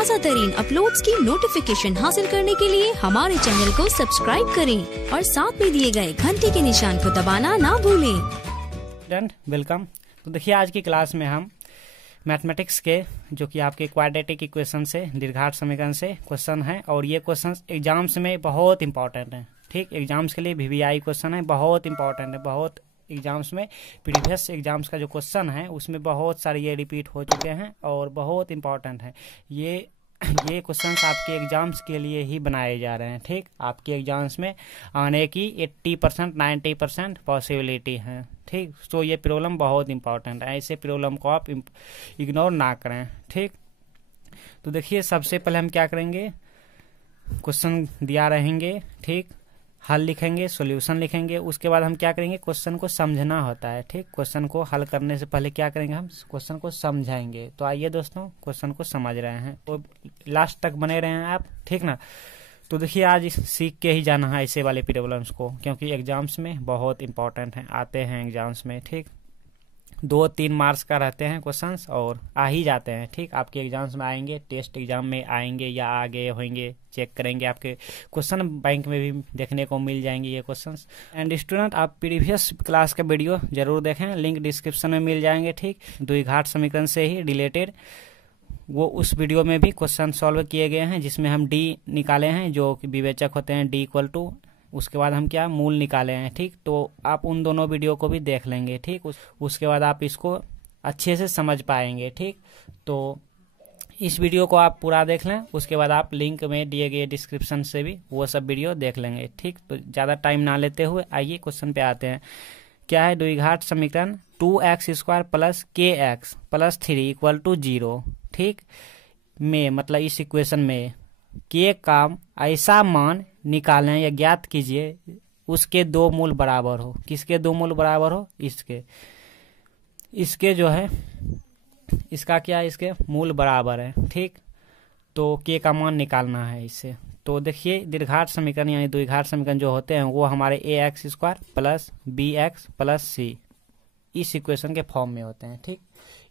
ताज़ा तरीन अपलोड्स की नोटिफिकेशन हासिल करने के लिए हमारे चैनल को सब्सक्राइब करें और साथ में दिए गए घंटी के निशान को दबाना ना भूलें। वेलकम। तो देखिए आज की क्लास में हम मैथमेटिक्स के जो कि आपके क्वाड्रेटिक इक्वेशन से दीर्घात समीकरण से क्वेश्चन है और ये क्वेश्चन एग्जाम्स में बहुत इंपॉर्टेंट है। ठीक, एग्जाम्स के लिए VVI क्वेश्चन है, बहुत इंपॉर्टेंट है। बहुत एग्जाम्स में प्रीवियस एग्जाम्स का जो क्वेश्चन है उसमें बहुत सारे ये रिपीट हो चुके हैं और बहुत इंपॉर्टेंट है। ये क्वेश्चन आपके एग्जाम्स के लिए ही बनाए जा रहे हैं। ठीक, आपके एग्जाम्स में आने की 80% 90% पॉसिबिलिटी है। ठीक, तो ये प्रॉब्लम बहुत इंपॉर्टेंट है, ऐसे प्रॉब्लम को आप इग्नोर ना करें। ठीक, तो देखिए सबसे पहले हम क्या करेंगे, क्वेश्चन दिया रहेंगे, ठीक, हल लिखेंगे, सॉल्यूशन लिखेंगे। उसके बाद हम क्या करेंगे, क्वेश्चन को समझना होता है। ठीक, क्वेश्चन को हल करने से पहले क्या करेंगे, हम क्वेश्चन को समझाएंगे। तो आइए दोस्तों क्वेश्चन को समझ रहे हैं तो लास्ट तक बने रहे हैं आप, ठीक ना। तो देखिए आज सीख के ही जाना है ऐसे वाले प्रॉब्लम्स को, क्योंकि एग्जाम्स में बहुत इंपॉर्टेंट हैं, आते हैं एग्जाम्स में। ठीक, 2-3 मार्क्स का रहते हैं क्वेश्चंस और आ ही जाते हैं। ठीक, आपके एग्जाम्स में आएंगे, टेस्ट एग्जाम में आएंगे या आगे होंगे, चेक करेंगे, आपके क्वेश्चन बैंक में भी देखने को मिल जाएंगे ये क्वेश्चंस। एंड स्टूडेंट, आप प्रीवियस क्लास का वीडियो जरूर देखें, लिंक डिस्क्रिप्शन में मिल जाएंगे। ठीक, द्विघात समीकरण से ही रिलेटेड वो उस वीडियो में भी क्वेश्चन सॉल्व किए गए हैं, जिसमें हम डी निकाले हैं जो कि विवेचक होते हैं, डी इक्वल टू, उसके बाद हम क्या मूल निकाले हैं। ठीक, तो आप उन दोनों वीडियो को भी देख लेंगे। ठीक, उसके बाद आप इसको अच्छे से समझ पाएंगे। ठीक, तो इस वीडियो को आप पूरा देख लें, उसके बाद आप लिंक में दिए गए डिस्क्रिप्शन से भी वो सब वीडियो देख लेंगे। ठीक, तो ज़्यादा टाइम ना लेते हुए आइए क्वेश्चन पे आते हैं। क्या है, द्विघात समीकरण 2x² plus kx plus 3 equal to 0। ठीक, में मतलब इस इक्वेशन में के का ऐसा मान निकालें या ज्ञात कीजिए उसके दो मूल बराबर हो। किसके दो मूल बराबर हो, इसके जो है, इसका क्या है, इसके मूल बराबर है। ठीक, तो के का मान निकालना है इससे। तो देखिए दीर्घात समीकरण यानी द्विघात समीकरण जो होते हैं वो हमारे ax² plus bx plus c इस इक्वेशन के फॉर्म में होते हैं। ठीक,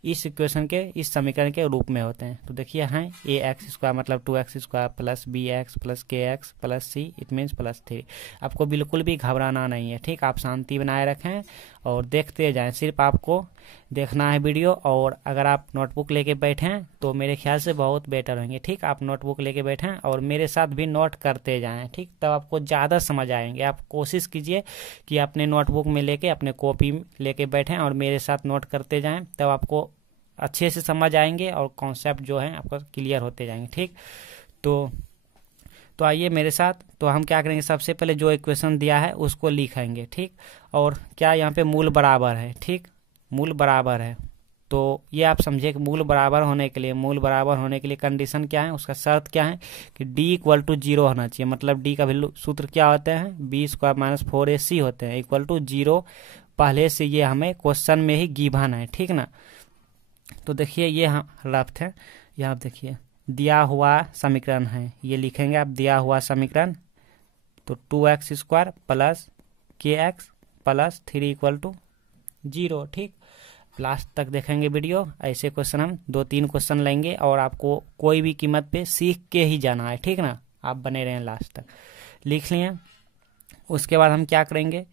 इस इक्वेशन के, इस समीकरण के रूप में होते हैं। तो देखिए हैं ax² मतलब 2x² plus bx plus kx plus c, it means plus 3। आपको बिल्कुल भी घबराना नहीं है। ठीक, आप शांति बनाए रखें और देखते जाएं, सिर्फ आपको देखना है वीडियो। और अगर आप नोटबुक लेके बैठें तो मेरे ख्याल से बहुत बेटर होंगे। ठीक, आप नोटबुक लेके बैठें और मेरे साथ भी नोट करते जाएं। ठीक, तब आपको ज़्यादा समझ आएंगे। आप कोशिश कीजिए कि अपने नोटबुक में लेके, अपने कॉपी लेके बैठें और मेरे साथ नोट करते जाएं, तब आपको अच्छे से समझ आएंगे और कॉन्सेप्ट जो है आपका क्लियर होते जाएंगे। ठीक, तो आइए मेरे साथ। तो हम क्या करेंगे, सबसे पहले जो इक्वेशन दिया है उसको लिखेंगे। ठीक, और क्या यहाँ पे मूल बराबर है। ठीक, मूल बराबर है, तो ये आप समझिए कि मूल बराबर होने के लिए कंडीशन क्या है, उसका शर्त क्या है कि d इक्वल टू 0 होना चाहिए। मतलब d का वैल्यू सूत्र क्या होते हैं, b² माइनस 4ac होते हैं, इक्वल टू 0 पहले से ये हमें क्वेश्चन में ही गिवन है। ठीक ना, तो देखिए ये रफ्त है, यहाँ देखिए दिया हुआ समीकरण है, ये लिखेंगे आप दिया हुआ समीकरण। तो 2x² plus kx plus 3 equal to 0। ठीक, लास्ट तक देखेंगे वीडियो। ऐसे क्वेश्चन हम 2-3 क्वेश्चन लेंगे और आपको कोई भी कीमत पे सीख के ही जाना है। ठीक ना, आप बने रहें लास्ट तक। लिख लिए, उसके बाद हम क्या करेंगे,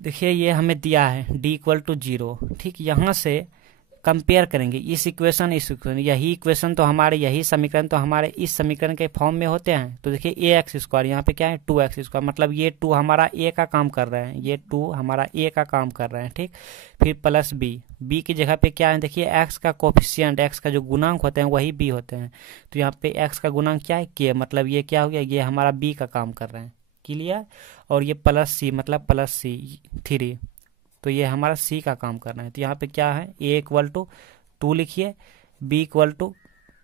देखिए ये हमें दिया है d इक्वल टू 0। ठीक, यहाँ से कंपेयर करेंगे इस इक्वेशन, यही इक्वेशन तो हमारे, यही समीकरण तो हमारे इस समीकरण के फॉर्म में होते हैं। तो देखिए ax², यहाँ पे क्या है 2x², मतलब ये 2 हमारा a का काम कर रहे हैं, ये 2 हमारा a का काम कर रहे हैं। ठीक, फिर प्लस b की जगह पे क्या है, देखिए x का कोफिशिएंट, x का जो गुणांक होते हैं वही b होते हैं। तो यहाँ पे x का गुणांक क्या है, k, मतलब ये क्या हो गया, ये हमारा b का काम कर रहे हैं। क्लियर, और ये प्लस c मतलब प्लस c 3, तो ये हमारा c का काम करना है। तो यहाँ पे क्या है, a इक्वल टू 2 लिखिए, b इक्वल टू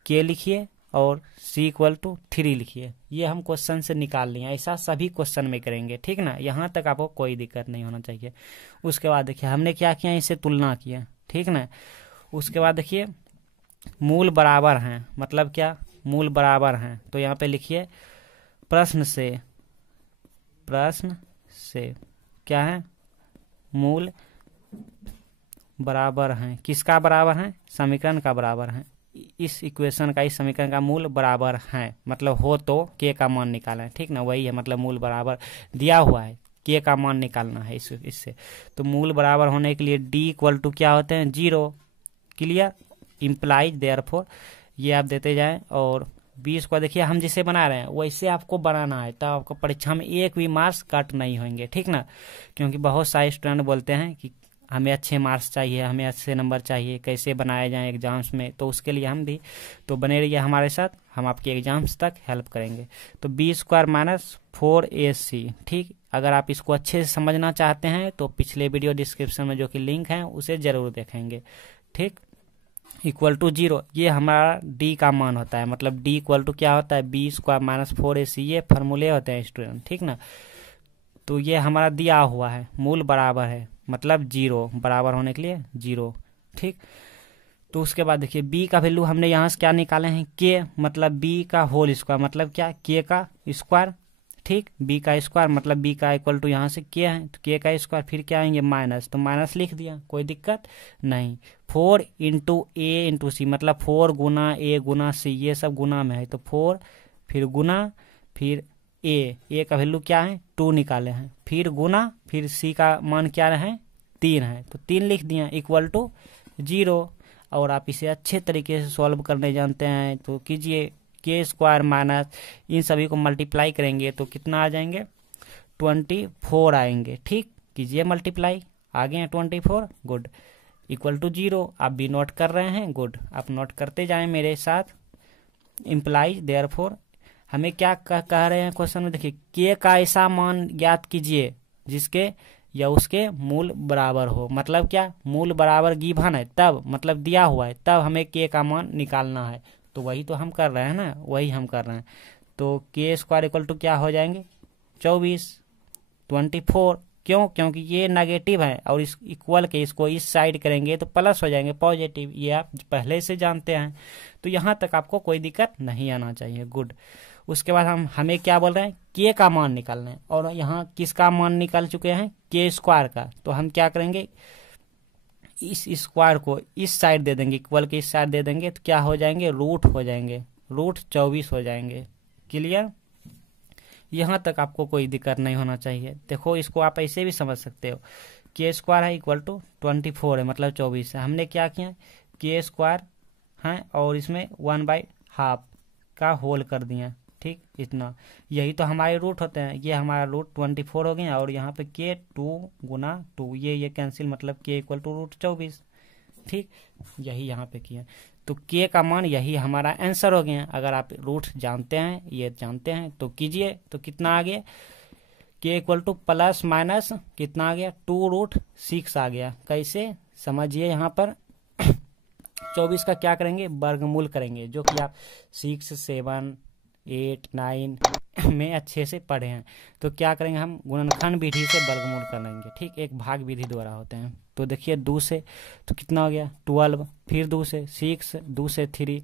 k लिखिए और c इक्वल टू 3 लिखिए। ये हम क्वेश्चन से निकाल लिए, ऐसा सभी क्वेश्चन में करेंगे। ठीक ना, यहाँ तक आपको कोई दिक्कत नहीं होना चाहिए। उसके बाद देखिए हमने क्या किया, इससे तुलना किया। ठीक ना, उसके बाद देखिए मूल बराबर हैं, मतलब क्या, मूल बराबर हैं। तो यहाँ पे लिखिए प्रश्न से क्या है, मूल बराबर हैं। किसका बराबर है, समीकरण का बराबर है। इस इक्वेशन का, इस समीकरण का मूल बराबर है, मतलब हो तो के का मान निकालें, ठीक ना, वही है, मतलब मूल बराबर दिया हुआ है, के का मान निकालना है इससे। तो मूल बराबर होने के लिए डी इक्वल टू क्या होते हैं, 0। क्लियर, इम्प्लाइज देयरफॉर ये आप देते जाएं। और 20 को देखिए हम जिसे बना रहे हैं वैसे आपको बनाना है, तब आपको परीक्षा में एक भी मार्क्स कट नहीं होंगे, ठीक ना। क्योंकि बहुत सारे स्टूडेंट बोलते हैं कि हमें अच्छे मार्क्स चाहिए, हमें अच्छे नंबर चाहिए, कैसे बनाए जाएं एग्जाम्स में, तो उसके लिए हम भी तो बने रहिए हमारे साथ, हम आपके एग्जाम्स तक हेल्प करेंगे। तो b² - 4ac, ठीक। अगर आप इसको अच्छे से समझना चाहते हैं तो पिछले वीडियो डिस्क्रिप्शन में जो कि लिंक है उसे जरूर देखेंगे, ठीक। इक्वल टू 0 ये हमारा डी का मान होता है, मतलब डी इक्वल टू क्या होता है, b² - 4ac, ये फार्मूले होते हैं स्टूडेंट, ठीक ना। तो ये हमारा दिया हुआ है, मूल बराबर है, मतलब 0, बराबर होने के लिए 0, ठीक। तो उसके बाद देखिए b का वैल्यू हमने यहाँ से क्या निकाले हैं, k, मतलब b का होल स्क्वायर, मतलब क्या, k का स्क्वायर, ठीक। b का स्क्वायर मतलब b का इक्वल टू यहाँ से k है, तो k का स्क्वायर, फिर क्या आएंगे माइनस, तो माइनस लिख दिया, कोई दिक्कत नहीं। 4 × a × c, मतलब 4 गुना a गुना c, ये सब गुना में है, तो 4 फिर गुना फिर a का वैल्यू क्या है 2 निकाले हैं, फिर गुना फिर c का मान क्या है 3 है, तो 3 लिख दिया इक्वल टू 0। और आप इसे अच्छे तरीके से सॉल्व करने जानते हैं तो कीजिए, k² माइनस इन सभी को मल्टीप्लाई करेंगे तो कितना आ जाएंगे 24 आएंगे, ठीक। कीजिए मल्टीप्लाई, आ गए हैं 24, गुड, इक्वल टू 0। आप भी नोट कर रहे हैं, गुड, आप नोट करते जाएं मेरे साथ। इम्प्लाइज देयरफॉर हमें क्या कह रहे हैं क्वेश्चन में, देखिए k का ऐसा मान ज्ञात कीजिए जिसके या उसके मूल बराबर हो, मतलब क्या, मूल बराबर गिवन है तब, मतलब दिया हुआ है तब हमें k का मान निकालना है, तो वही तो हम कर रहे हैं ना, वही हम कर रहे हैं। तो k² इक्वल टू क्या हो जाएंगे 24, क्यों, क्योंकि ये नेगेटिव है और इस इक्वल के इसको इस साइड करेंगे तो प्लस हो जाएंगे, पॉजिटिव, ये आप पहले से जानते हैं। तो यहाँ तक आपको कोई दिक्कत नहीं आना चाहिए, गुड। उसके बाद हमें क्या बोल रहे हैं, k का मान निकालना है, और यहाँ किसका मान निकाल चुके हैं, k² का। तो हम क्या करेंगे, इस स्क्वायर को इस साइड दे देंगे, इक्वल के इस साइड दे देंगे, तो क्या हो जाएंगे, रूट हो जाएंगे, रूट 24 हो जाएंगे। क्लियर, यहाँ तक आपको कोई दिक्कत नहीं होना चाहिए। देखो इसको आप ऐसे भी समझ सकते हो, k² है इक्वल टू 24 है, मतलब 24 है। हमने क्या किया, k² है और इसमें 1/2 का होल कर दिया, ठीक, इतना, यही तो हमारे रूट होते हैं। ये हमारा रूट 24 हो गया, और यहाँ पे k 2 गुना 2, ये कैंसिल, मतलब k इक्वल टू रूट 24, ठीक, यही यहाँ पे किया। तो k का मान यही हमारा आंसर हो गया। अगर आप रूट जानते हैं, ये जानते हैं, तो कीजिए, तो कितना आ गया, k equal two plus minus कितना आ गया 2√6 आ गया। कैसे समझिए, यहाँ पर 24 का क्या करेंगे, वर्गमूल करेंगे, जो कि आप 6, 7, 8, 9 में अच्छे से पढ़े हैं। तो क्या करेंगे, हम गुणनखंड विधि से वर्गमूल करेंगे, ठीक, एक भाग विधि द्वारा होते हैं। तो देखिए 2 से तो कितना हो गया 12, फिर 2 से 6, 2 से 3,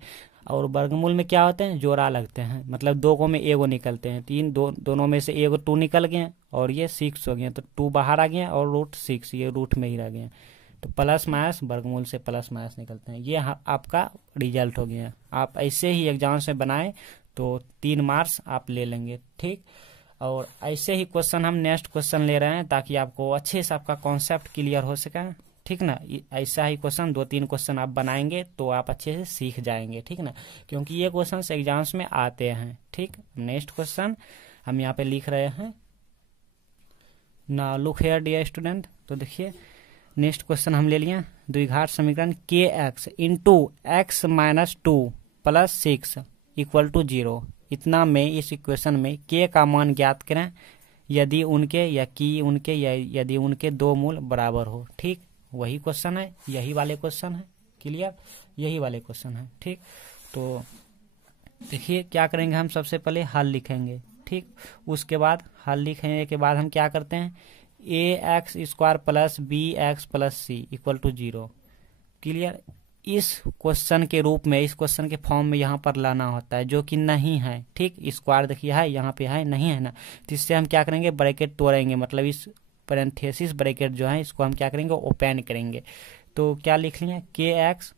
और वर्गमूल में क्या होते हैं, जोड़ा लगते हैं, मतलब 2 को में एगो निकलते हैं, 3 दोनों में से एगो 2 निकल गए और ये 6 हो गया, तो 2 बाहर आ गया और √6 ये रूट में ही रह गया। तो प्लस माइनस, वर्गमूल से प्लस माइनस निकलते हैं, ये आपका रिजल्ट हो गया। आप ऐसे ही एग्जाम्स में बनाएं तो 3 मार्क्स आप ले लेंगे, ठीक। और ऐसे ही क्वेश्चन हम नेक्स्ट क्वेश्चन ले रहे हैं ताकि आपको अच्छे से आपका कॉन्सेप्ट क्लियर हो सके, ठीक ना। ऐसा ही क्वेश्चन 2-3 क्वेश्चन आप बनाएंगे तो आप अच्छे से सीख जाएंगे, ठीक ना, क्योंकि ये क्वेश्चन एग्जाम्स में आते हैं, ठीक। नेक्स्ट क्वेश्चन हम यहाँ पे लिख रहे हैं, ना लुक हियर डियर स्टूडेंट। तो देखिए नेक्स्ट क्वेश्चन हम ले लिए, द्विघात समीकरण kx × x - 2 + 6 = 0, इतना में इस इक्वेशन में k का मान ज्ञात करें यदि उनके या यदि उनके 2 मूल बराबर हो, ठीक। वही क्वेश्चन है, यही वाले क्वेश्चन है, क्लियर, यही वाले क्वेश्चन है, ठीक। तो देखिए क्या करेंगे, हम सबसे पहले हल लिखेंगे, ठीक। उसके बाद हल लिखने के बाद हम क्या करते हैं, ax² + bx + c = 0, क्लियर। इस क्वेश्चन के रूप में, इस क्वेश्चन के फॉर्म में यहाँ पर लाना होता है, जो कि नहीं है, ठीक। स्क्वायर देखिए है, यहाँ पे है, नहीं है ना, तो इससे हम क्या करेंगे, ब्रैकेट तोड़ेंगे, मतलब इस पैरेंथेसिस ब्रैकेट जो है इसको हम क्या करेंगे, ओपन करेंगे। तो क्या लिख लिए, kx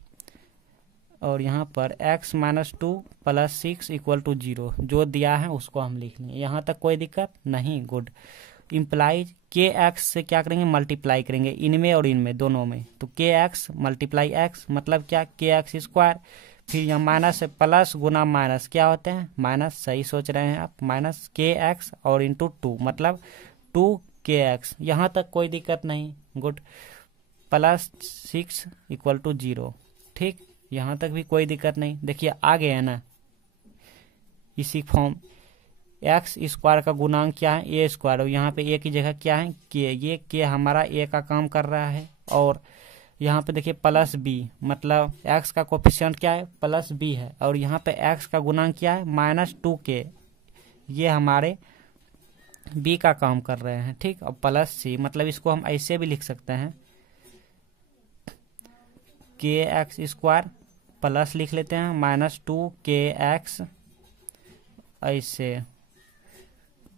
और यहाँ पर x minus 2 plus 6 equal to 0 जो दिया है उसको हम लिख लेंगे। यहाँ तक कोई दिक्कत नहीं, गुड। इम्प्लाइज के एक्स से क्या करेंगे, मल्टीप्लाई करेंगे इनमें और इनमें दोनों में, तो के एक्स मल्टीप्लाई एक्स मतलब क्या, के एक्स स्क्वायर। फिर यहाँ माइनस से प्लस गुना माइनस क्या होते हैं, माइनस, सही सोच रहे हैं आप, माइनस के एक्स और इंटू 2 मतलब 2 के एक्स। यहाँ तक कोई दिक्कत नहीं, गुड। प्लस 6 इक्वल टू 0, ठीक, यहाँ तक भी कोई दिक्कत नहीं। देखिए आगे है ना इसी फॉर्म, एक्स स्क्वायर का गुणांक क्या है, ए स्क्वायर, और यहाँ पे ए की जगह क्या है, के। ये के हमारा ए का काम कर रहा है। और यहाँ पे देखिए प्लस बी मतलब एक्स का कोफिशिएंट क्या है, प्लस बी है, और यहाँ पे एक्स का गुणांक क्या है, माइनस 2 के। ये हमारे बी का काम कर रहे हैं, ठीक। और प्लस सी मतलब इसको हम ऐसे भी लिख सकते हैं, के एक्स स्क्वायर प्लस लिख लेते हैं माइनस 2 के एक्स, ऐसे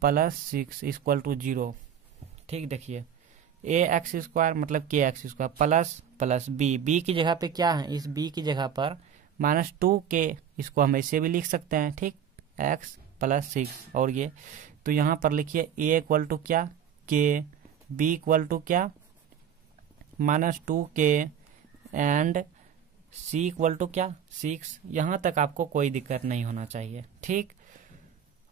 प्लस 6 इक्वल टू 0, ठीक। देखिए ए एक्स स्क्वायर मतलब के x square plus plus B, B की जगह पे क्या है, इस बी की जगह पर माइनस 2 के, इसको हम ऐसे भी लिख सकते हैं, ठीक, एक्स प्लस 6। और ये तो यहाँ पर लिखिए ए इक्वल टू क्या, के, बी इक्वल टू क्या, माइनस 2 के, एंड सी इक्वल टू क्या, 6। यहाँ तक आपको कोई दिक्कत नहीं होना चाहिए, ठीक।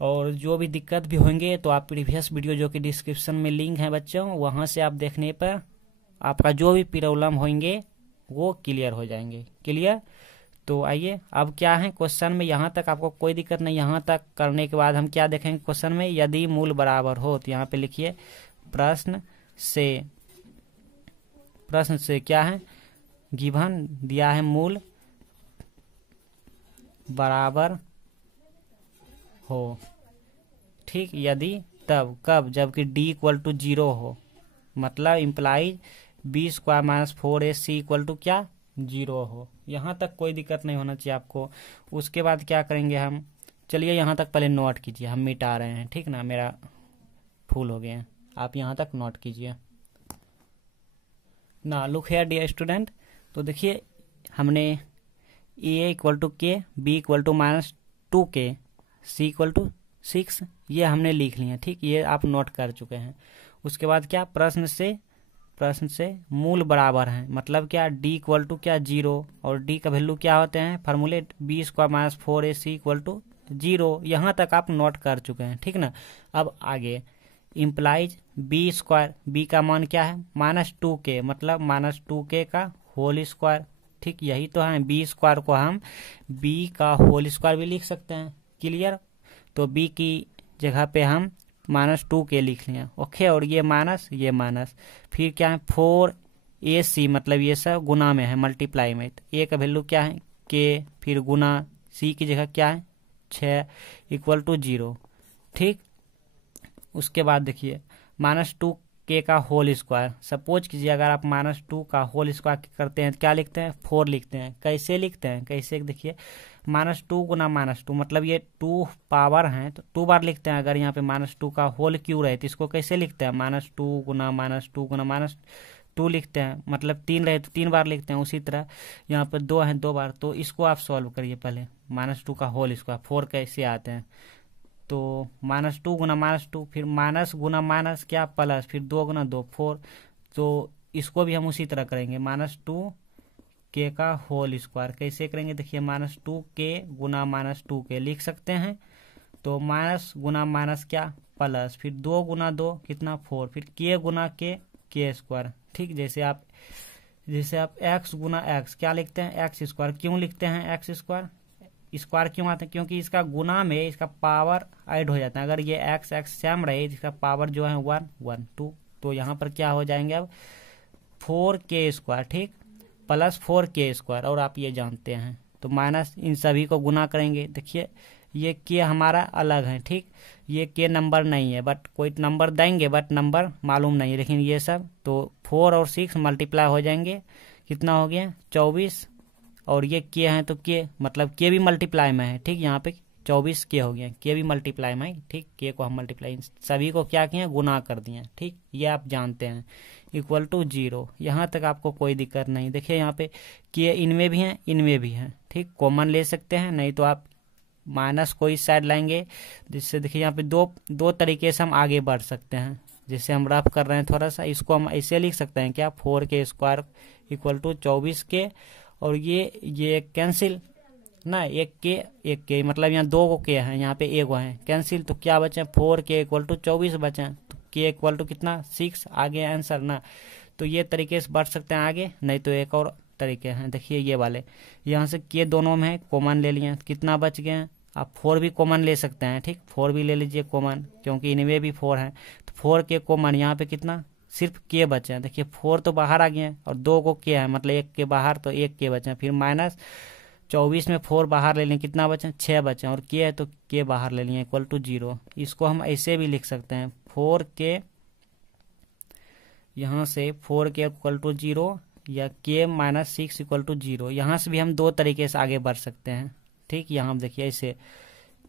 और जो भी दिक्कत भी होंगे तो आप प्रीवियस वीडियो जो कि डिस्क्रिप्शन में लिंक है बच्चों, वहाँ से आप देखने पर आपका जो भी प्रॉब्लम होंगे वो क्लियर हो जाएंगे, क्लियर। तो आइए अब क्या है क्वेश्चन में, यहाँ तक आपको कोई दिक्कत नहीं। यहाँ तक करने के बाद हम क्या देखेंगे क्वेश्चन में, यदि मूल बराबर हो तो यहाँ पे लिखिए प्रश्न से क्या है, गिवन दिया है मूल बराबर हो, ठीक। यदि तब कब, जबकि d इक्वल टू 0 हो, मतलब implies B square minus 4ac equal to क्या, 0 हो। यहाँ तक कोई दिक्कत नहीं होना चाहिए आपको। उसके बाद क्या करेंगे हम, चलिए यहाँ तक पहले नोट कीजिए, हम मिटा रहे हैं, ठीक ना, मेरा फुल हो गया है, आप यहाँ तक नोट कीजिए ना। लुक हियर डियर स्टूडेंट, तो देखिए हमने ए इक्वल टू के, बी इक्वल टू माइनस 2 के, सी इक्वल टू 6, ये हमने लिख लिया, ठीक, ये आप नोट कर चुके हैं। उसके बाद क्या, प्रश्न से मूल बराबर है मतलब क्या, d इक्वल टू क्या, 0, और d का वैल्यू क्या होते हैं, formulate B square minus 4ac equal to 0। यहाँ तक आप नोट कर चुके हैं, ठीक ना। अब आगे इम्प्लाइज बी स्क्वायर, बी का मान क्या है, माइनस 2 के मतलब माइनस 2 के का होल स्क्वायर, ठीक, यही तो है। बी स्क्वायर को हम बी का होल स्क्वायर भी लिख सकते हैं, क्लियर। तो b की जगह पे हम माइनस 2 के लिख लिया, ओके। और ये माइनस, फिर क्या है 4ac मतलब ये सब गुना में है, मल्टीप्लाई में, तो a का वैल्यू क्या है, k, फिर गुना c की जगह क्या है 6 इक्वल टू 0, ठीक। उसके बाद देखिए माइनस 2 के का होल स्क्वायर, सपोज कीजिए अगर आप माइनस 2 का होल स्क्वायर करते हैं तो क्या लिखते हैं, 4 लिखते हैं। कैसे लिखते हैं, कैसे, देखिए माइनस 2 गुना माइनस 2 मतलब ये 2 पावर हैं तो 2 बार लिखते हैं। अगर यहाँ पे माइनस 2 का होल क्यूब रहे तो इसको कैसे लिखते हैं, माइनस 2 गुना माइनस 2 गुना माइनस 2 लिखते हैं, मतलब 3 रहे तो 3 बार लिखते हैं। उसी तरह यहाँ पर 2 है 2 बार, तो इसको आप सॉल्व करिए पहले, माइनस 2 का होल स्क्वायर 4 कैसे आते हैं, तो माइनस 2 गुना माइनस 2, फिर माइनस गुना माइनस क्या प्लस, फिर 2 गुना 2 4, तो इसको भी हम उसी तरह करेंगे, माइनस 2 के का होल स्क्वायर कैसे करेंगे, देखिए माइनस 2 के गुना माइनस 2 के लिख सकते हैं, तो माइनस गुना माइनस क्या प्लस, फिर 2 गुना 2 कितना 4, फिर के गुना के स्क्वायर, ठीक। जैसे आप एक्स गुना एक्स क्या लिखते हैं, एक्स स्क्वायर। क्यों लिखते हैं एक्स स्क्वायर, स्क्वायर क्यों आता है, क्योंकि इसका गुना में इसका पावर ऐड हो जाता है। अगर ये एक्स सेम रहे इसका पावर जो है 1 1 2, तो यहाँ पर क्या हो जाएंगे अब 4k स्क्वायर, ठीक, प्लस 4k स्क्वायर, और आप ये जानते हैं तो माइनस इन सभी को गुना करेंगे। देखिए ये k हमारा अलग है, ठीक, ये k नंबर नहीं है, बट कोई नंबर देंगे बट नंबर मालूम नहीं है, लेकिन ये सब तो 4 और 6 मल्टीप्लाई हो जाएंगे, कितना हो गया 24, और ये k है तो k मतलब k भी मल्टीप्लाई में है, ठीक। यहाँ पे 24 k हो गया, k भी मल्टीप्लाई में है, ठीक। k को हम मल्टीप्लाई सभी को क्या किए, गुना कर दिए, ठीक, ये आप जानते हैं, इक्वल टू 0। यहाँ तक आपको कोई दिक्कत नहीं। देखिए यहाँ पे k इनमें भी है इनमें भी है, ठीक, कॉमन ले सकते हैं, नहीं तो आप माइनस को इस साइड लाएंगे, जिससे देखिए यहाँ पे दो तरीके से हम आगे बढ़ सकते हैं। जैसे हम रफ कर रहे हैं थोड़ा सा, इसको हम ऐसे लिख सकते हैं क्या, 4k² इक्वल टू 24k, और ये कैंसिल ना, एक के मतलब यहाँ 2 के हैं, यहाँ पे 1 है कैंसिल, तो क्या बचे 4k इक्वल टू 24 बचे, तो k इक्वल टू कितना 6 आगे आंसर ना। तो ये तरीके से बढ़ सकते हैं आगे, नहीं तो एक और तरीके हैं, देखिए ये वाले, यहाँ से k दोनों में है, कॉमन ले लिए, कितना बच गए हैं, आप 4 भी कॉमन ले सकते हैं, ठीक, 4 भी ले लीजिए कॉमन, क्योंकि इनमें भी 4 है, तो 4k कॉमन, यहाँ पे कितना सिर्फ k बचे हैं, देखिए 4 तो बाहर आ गए हैं और 2 को k है, मतलब 1 के बाहर, तो 1 k बचे हैं, फिर माइनस 24 में 4 बाहर ले लें, कितना बचे 6 बचे, और k है तो k बाहर ले लिए इक्वल टू 0। इसको हम ऐसे भी लिख सकते हैं 4k, यहाँ से 4k इक्वल टू 0 या k माइनस 6 इक्वल टू 0। यहाँ से भी हम 2 तरीके से आगे बढ़ सकते हैं, ठीक, यहाँ हम देखिए ऐसे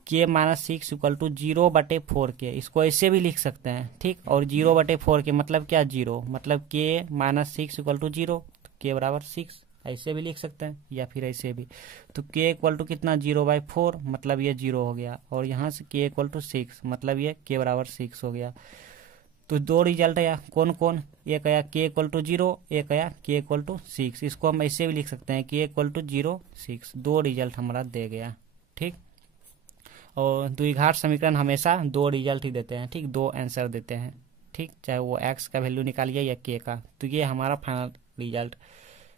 k minus 6 equal to 0/4k, इसको ऐसे भी लिख सकते हैं, ठीक, और 0/4k मतलब क्या 0, मतलब k माइनस 6 इक्वल टू 0, तो k बराबर 6, ऐसे भी लिख सकते हैं, या फिर ऐसे भी, तो k इक्वल टू कितना 0/4, मतलब ये 0 हो गया, और यहाँ से k इक्वल टू 6, मतलब ये k बराबर 6 हो गया। तो 2 रिजल्ट आया, कौन कौन, एक आया k इक्वल टू 0, एक आया k इक्वल टू 6, इसको हम ऐसे भी लिख सकते हैं k इक्वल टू 0 6, 2 रिजल्ट हमारा दे गया, ठीक। और द्विघात समीकरण हमेशा 2 रिजल्ट ही देते हैं, ठीक, 2 आंसर देते हैं, ठीक, चाहे वो x का वैल्यू निकालिए या k का, तो ये हमारा फाइनल रिजल्ट,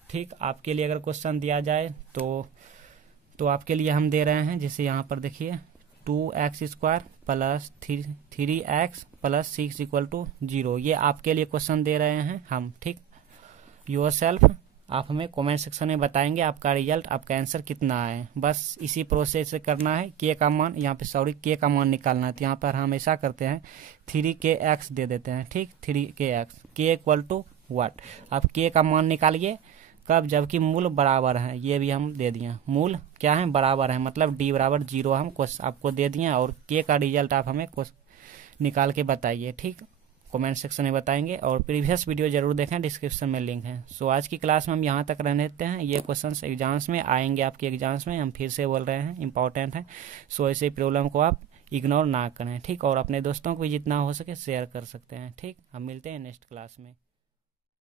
ठीक। आपके लिए अगर क्वेश्चन दिया जाए तो आपके लिए हम दे रहे हैं, जैसे यहाँ पर देखिए 2x² plus 3x plus 6 equal to 0, ये आपके लिए क्वेश्चन दे रहे हैं हम, ठीक। योरसेल्फ आप हमें कमेंट सेक्शन में बताएंगे आपका रिजल्ट, आपका आंसर कितना है, बस इसी प्रोसेस से करना है। k का मान यहाँ पे k का मान निकालना है, तो यहाँ पर हम ऐसा करते हैं 3kx दे देते हैं, ठीक, 3kx, k equal to what, आप k का मान निकालिए कब, जबकि मूल बराबर है, ये भी हम दे दिए, मूल क्या है बराबर है, मतलब d बराबर 0 हम आपको दे दिए, और k का रिजल्ट आप हमें निकाल के बताइए, ठीक, कमेंट सेक्शन में बताएंगे, और प्रीवियस वीडियो जरूर देखें, डिस्क्रिप्शन में लिंक है। सो आज की क्लास में हम यहाँ तक रहने देते हैं, ये क्वेश्चंस एग्जाम्स में आएंगे, आपके एग्जाम्स में, हम फिर से बोल रहे हैं इंपॉर्टेंट है, सो ऐसे प्रॉब्लम को आप इग्नोर ना करें, ठीक, और अपने दोस्तों को भी जितना हो सके शेयर कर सकते हैं, ठीक। हम मिलते हैं नेक्स्ट क्लास में।